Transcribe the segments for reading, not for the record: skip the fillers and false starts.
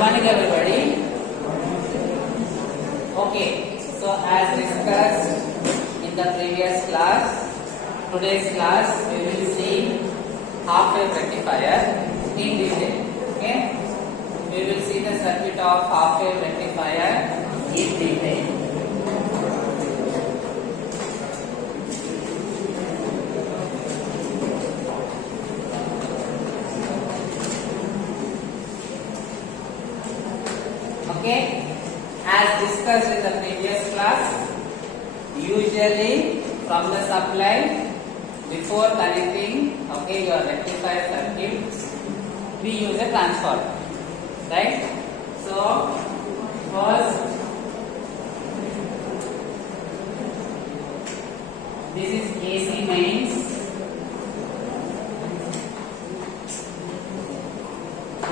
morning, everybody. Okay, so as discussed in the previous class, today's class we will see half-wave rectifier in detail. Okay, we will see the circuit of half-wave rectifier in detail. Okay, as discussed in the previous class, usually from the supply before connecting your rectifier circuit, we use a transformer, right? So first, this is AC mains.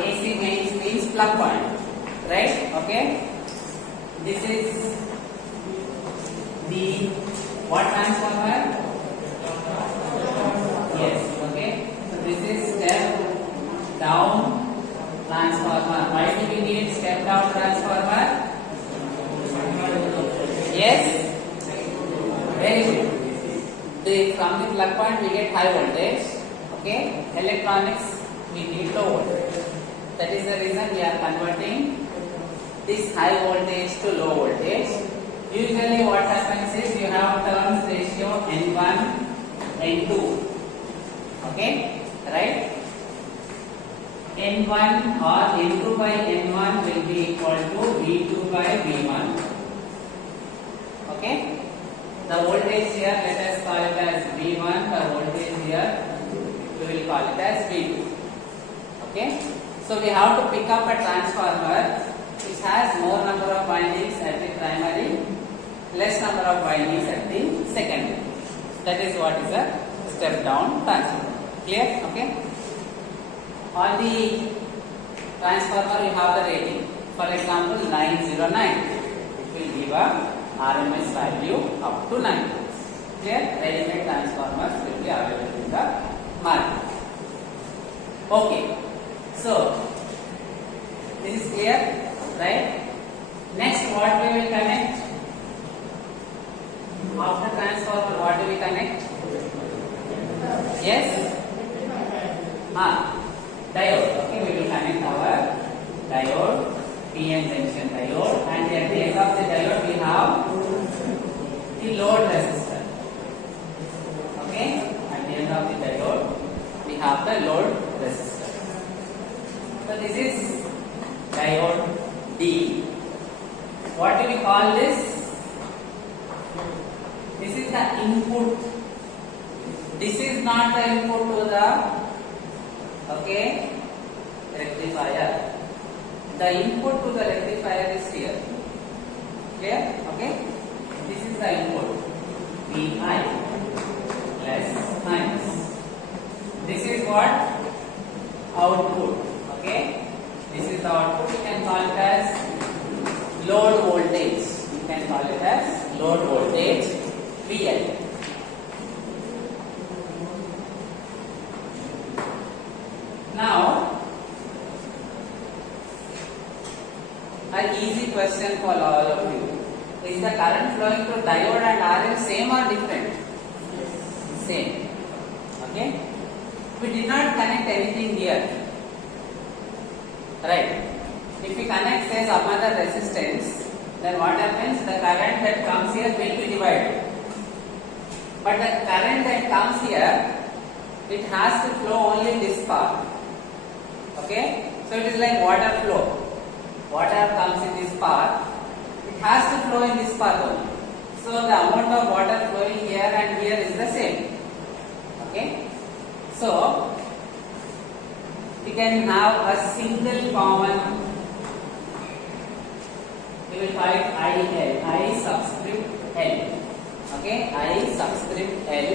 AC mains means plug point. Right? Okay. This is the what transformer? Yes. Okay. So this is step down transformer. Why do we need step down transformer? Yes. Very good. From the plug point we get high voltage. Okay. Electronics we need low voltage. That is the reason we are converting this high voltage to low voltage. Usually what happens is you have turns ratio N1, N2. Okay, right? N1 or N2 by N1 will be equal to V2 by V1. Okay, the voltage here let us call it as V1, the voltage here we will call it as V2. Okay, so we have to pick up a transformer which has more number of windings at the primary, less number of windings at the secondary. That is what is a step down transformer. Clear? Okay. On the transformer you have the rating. For example, 909. It will give a RMS value up to 9 volts. Clear? Ready-made transformers will be available in the market. Okay. So this is clear. Right? Next, what we will connect? After transformer, what do we connect? Yes? Diode. Okay, we will connect our diode, PN junction diode, and at the end of the diode we have the load resistor. Okay? At the end of the diode we have the load resistor. So this is diode D. What do we call this? This is the input. This is not the input to the rectifier. The input to the rectifier is here. Clear? Okay? This is the input. Vi plus minus. This is what? Output. Okay? This is the output. You can call it as load voltage. You can call it as load voltage VL. Now, an easy question for all of you. Is the current flowing through diode and RL same or different? Same. Okay? We did not connect anything here. Right. If we connect say some other resistance, then what happens? The current that comes here will be divided. But the current that comes here, it has to flow only this path. Okay? So it is like water flow. Water comes in this path. It has to flow in this path only. So the amount of water flowing here and here is the same. Okay? So we can have a single common, we will call it IL, I subscript L. Okay, I subscript L.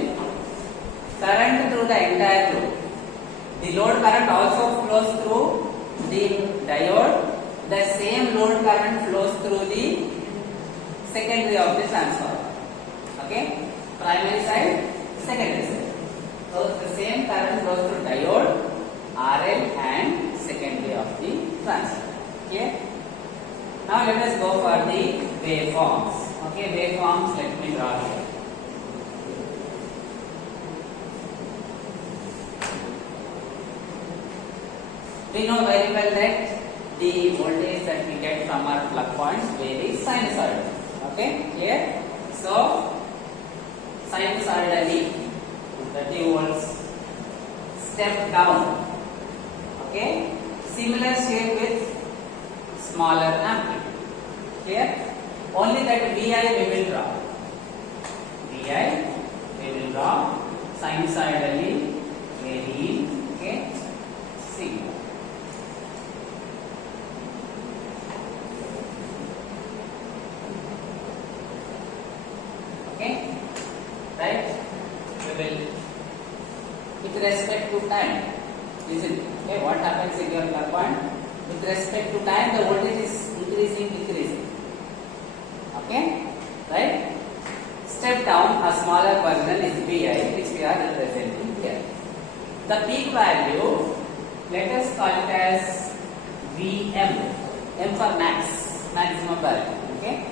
Current through the entire load. The load current also flows through the diode. The same load current flows through the secondary of the transformer. Okay, primary side, secondary side. So the same current flows through diode, RL and secondary of the transformer. Okay. Now let us go for the waveforms. Okay, waveforms. Let me draw here. We know very well that the voltage that we get from our plug points varies sinusoidally. Okay, clear? So, sinusoidally, 30 volts, step down. Okay, similar shape with smaller amplitude. Clear? Only that VI we will draw. VI we will draw sinusoidally varying. Okay, sigma. Okay, right? We will, with respect to time, isn't it? Okay, what happens in your plug point? With respect to time, the voltage is increasing, decreasing. Okay, right? Step down, a smaller version is VI, which we are representing here. The peak value, let us call it as VM. M for max, maximum value. Okay,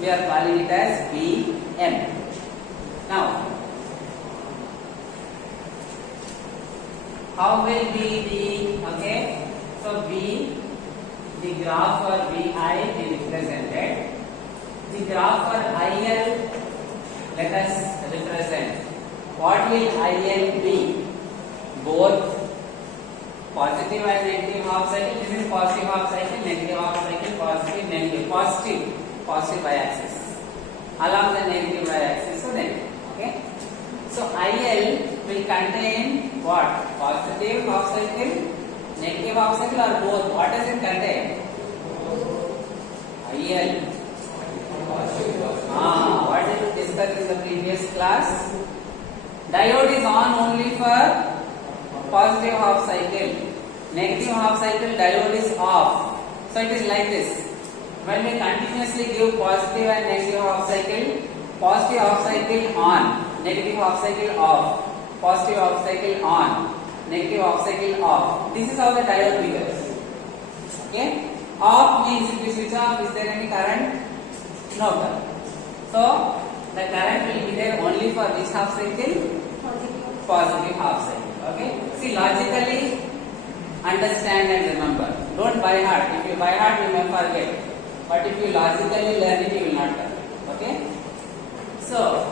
we are calling it as VM. Now, how will be the, okay, so V, the graph for VI be represented. The graph for IL, let us represent. What will IL be? Both positive and negative half cycle. This is positive half cycle, negative half cycle, positive, negative, positive y-axis. Along the negative y-axis, so negative. Okay. So IL will contain what? Positive half cycle, negative half cycle, or both? What does it contain? IL. What did we discuss in the previous class? Diode is on only for positive half cycle. Negative half cycle, diode is off. So it is like this. When we continuously give positive and negative half cycle, positive half cycle on, negative half cycle off, positive half cycle on, negative half cycle off. This is how the diode behaves. Okay? Off means if you switch off, is there any current? No current. So the current will be there only for which half cycle? Positive half cycle. Okay? See, logically understand and remember. Don't by heart. If you by heart, you may forget. But if you logically learn it, you will not forget. Okay? So,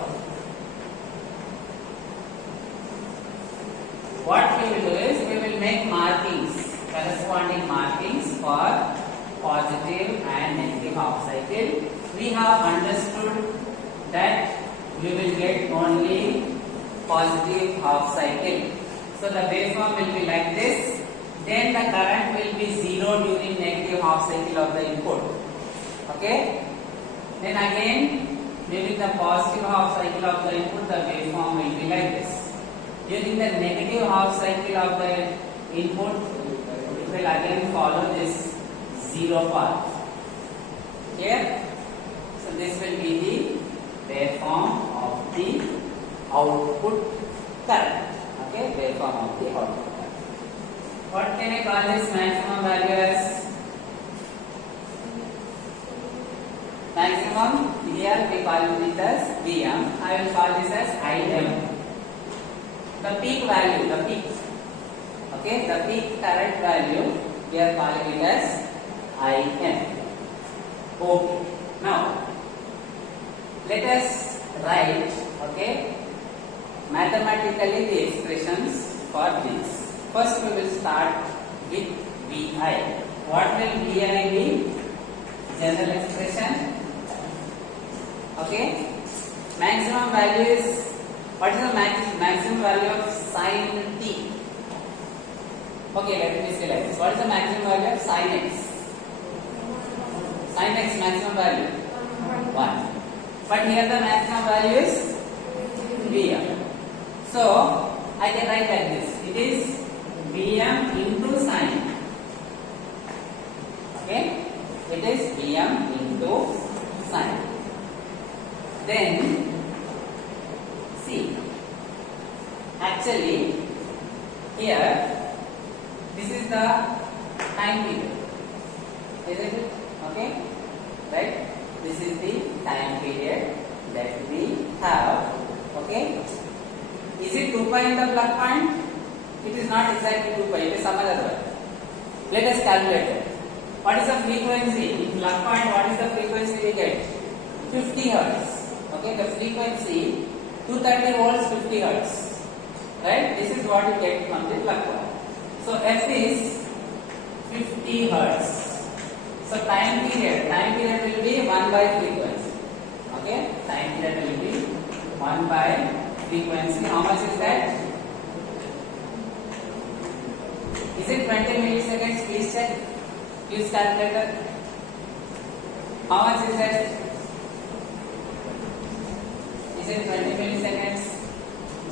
what we will do is, we will make markings, corresponding markings for positive and negative half cycle. We have understood that we will get only positive half cycle. So the waveform will be like this. Then the current will be 0 during negative half cycle of the input. Okay? Then again, during the positive half cycle of the input, the waveform will be like this. During the negative half cycle of the input, it will again follow this 0 path. Here, so this will be the waveform of the output current. Okay, waveform of the output current. What can I call this maximum value as? Maximum, here we call it as VM. I will call this as IM. The peak value, the peak. Okay, the peak current value, we are calling it as IM. Okay. Now, let us write, okay, mathematically the expressions for this. First we will start with VI. What will VI be? General expression. Okay. Maximum value is, what is the maximum value of sin t? Okay, let me say like this. What is the maximum value of sin x? Sin x maximum value? 1. But here the maximum value is Vm. So, I can write like this. It is Vm into sin. Okay? It is Vm into sin. Then, see, actually, here, this is the time period. Isn't it? Okay, right? This is the time period that we have. Okay, is it 2 pi in the plug point? It is not exactly 2 pi, it is some other one. Let us calculate it. What is the frequency? In plug point, what is the frequency we get? 50 hertz. Okay, the frequency 230 volts, 50 hertz. Right? This is what you get from the plug point. So F is 50 hertz. So time period will be 1 by frequency. Okay, time period will be 1 by frequency. How much is that? Is it 20 milliseconds? Please check. Use calculator. How much is that? Is it 20 milliseconds?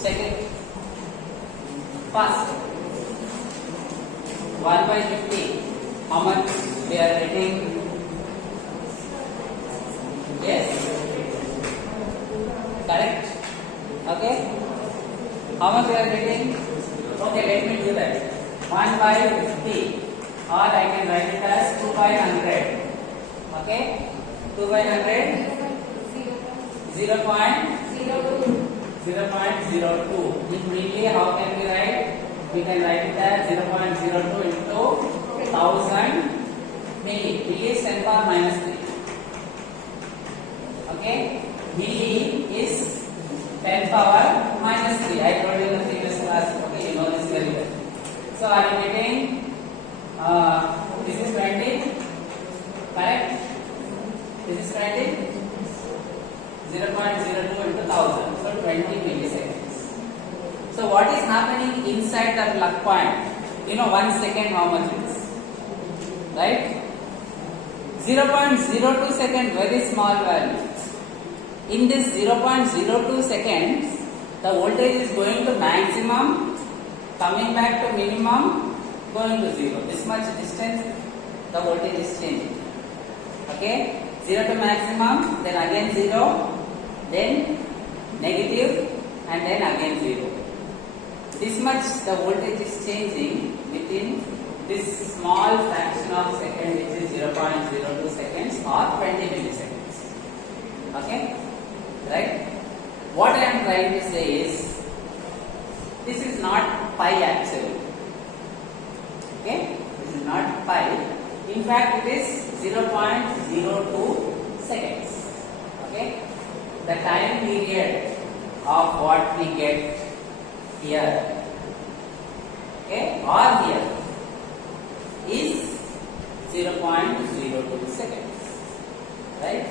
Check it. Fast. 1 by 50. How much we are getting? Yes. Correct. Okay. How much we are getting? Okay, let me do that. 1 by 50. Or I can write it as 2 by 100. Okay. 2 by 100. 0.02. In milli, how can we write? We can write it as 0.02 into 1000 milli. Milli is 10 power minus 3. Okay. Milli is 10 power minus 3. I told you in the previous class. Okay, you know this very well. So I am getting this is 20. Correct? This is 20. 0.02 into 1000. So 20 milliseconds. So what is happening inside the plug point? You know 1 second how much it is, right? 0.02 second, very small value. In this 0.02 seconds, the voltage is going to maximum, coming back to minimum, going to 0. This much distance, the voltage is changing. Okay, 0 to maximum, then again 0, then negative, and then again 0. This much the voltage is changing within this small fraction of second, which is 0.02 seconds or 20 milliseconds. Okay, right? What I am trying to say is, this is not pi actually. Okay, this is not pi. In fact, it is 0.02 seconds. Okay, the time period of what we get here, okay, or here is 0.02 seconds, right?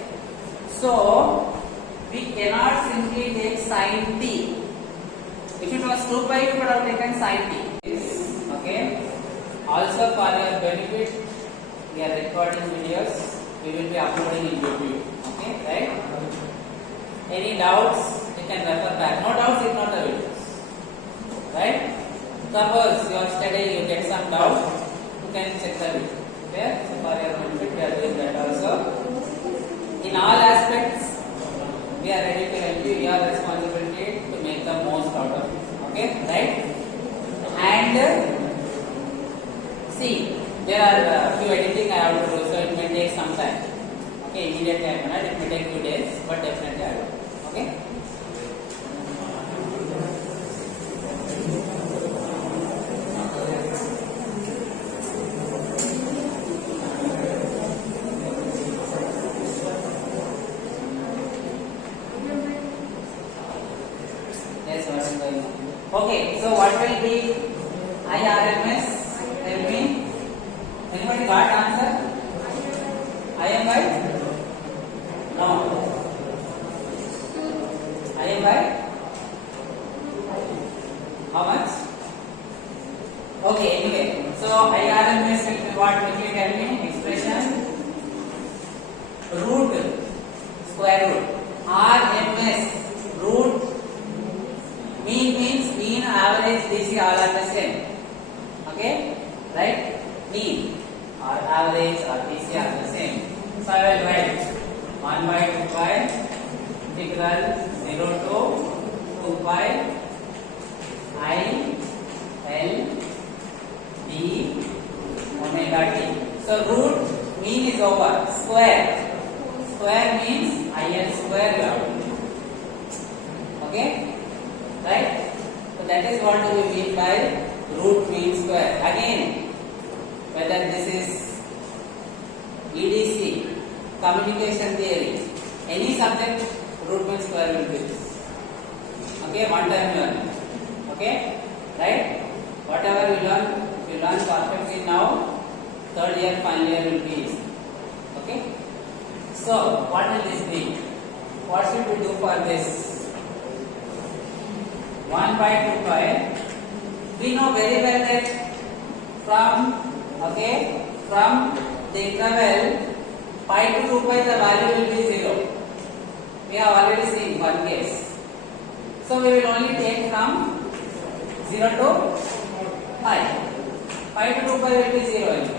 So we cannot simply take sin t. If it was 2 pi, we could have taken sin t. Okay. Also, for your benefit, we are recording videos. We will be uploading in YouTube. Okay, right? Any doubts? You can refer back. No doubts, ignore the videos. Right? Suppose you are studying, you get some doubt, you can check the video. Okay? So for your benefit, we are doing that also. In all aspects, we are ready to help you. Your responsibility to make the most out of it. Okay? Right? And see, there are few editing I have to do, so it may take some time. Okay, immediately I cannot. It may take few days, but definitely I will. Okay? Yes, what is going on? Okay, so what will be IRMS? Tell me. Anybody got answer? IM by? No. IM by? How much? Okay, anyway. So IRMS will be what? Will you tell me? Expression? Root, square root. RMS, root. Mean means mean, average, DC all are the same. Okay? Right? Mean or average or DC are the same. So I will write 1 by 2 pi integral 0 to 2 pi I L D omega t. So root mean is over. Square. Square means in square you have to do. Okay? Right? So that is what we mean by root mean square. Again, whether this is EDC, communication theory, any subject, root mean square will be this. Okay, one time learn. Okay, right? Whatever we learn, if you learn perfectly now, third year, final year will be easy. Okay. So, what will this be? What should we do for this? 1 by 2 pi. We know very well that from the interval pi to 2 pi the value will be 0. We have already seen one case. So we will only take from 0 to pi. Pi to 2 pi will be 0.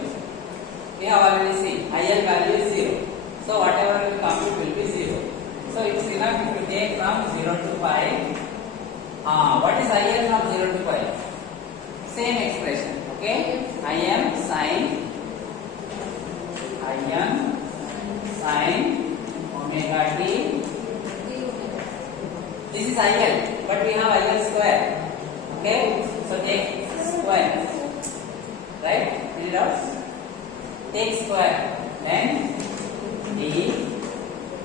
We have already seen IL value is 0. So whatever will compute will be 0. So it's enough if you take from 0 to pi. What is IL from 0 to pi? Same expression. Okay? Im sin omega t. This is IL, but we have IL square. Okay? So take square. Right? Fill it out. Take square. Then d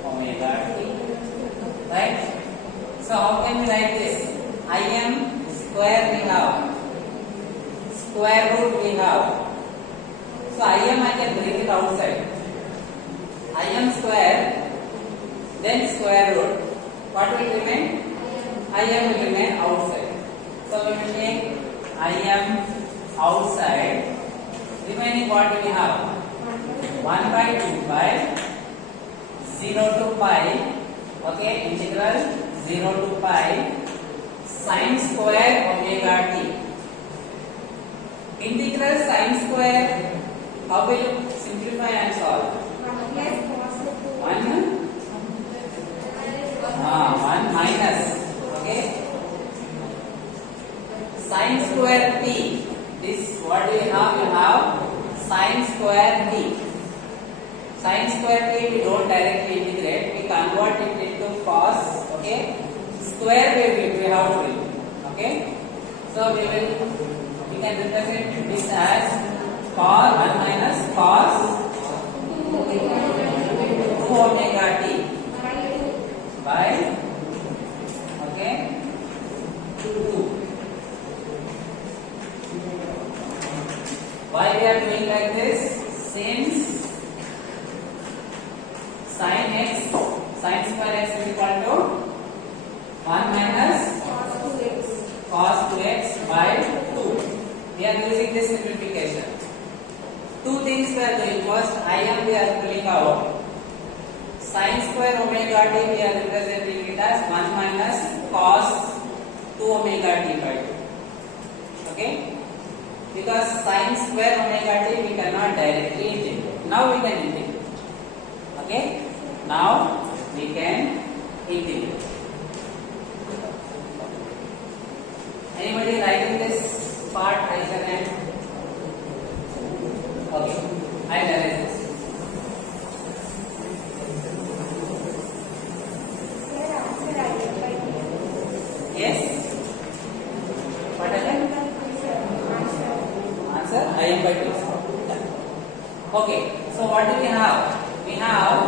omega t. Right? So how can we write this? Im square we have. Square root we have. So Im I can bring it outside. Im square, then square root. What will remain? Im will remain outside. So we will take Im outside. Remaining what we have? 1 by 2 pi 0 to pi. Okay, integral 0 to pi sin square omega t. Integral sin square, how will you simplify and solve? 1 minus, okay, sin square t. This what do you have? You have sin square t. Sin square t we don't directly integrate, we convert it into cos. Okay, square we have to do. Okay, so we can represent this as cos 1 minus cos 2 omega t by 2. Why we are doing like this? Since sin square x is equal to 1 minus cos 2x by 2. We are using this simplification. Two things we are doing. First, Im we are pulling out. Sin square omega t we are representing it as 1 minus cos 2 omega t by 2. Okay? Because sin square omega t we cannot directly integrate. Now we can integrate. Okay? Now we can integrate. Anybody writing this part? Raise your hand. Okay, I will erase this. Yes? What again? Answer? I am by 2. Okay, so what do we have? We have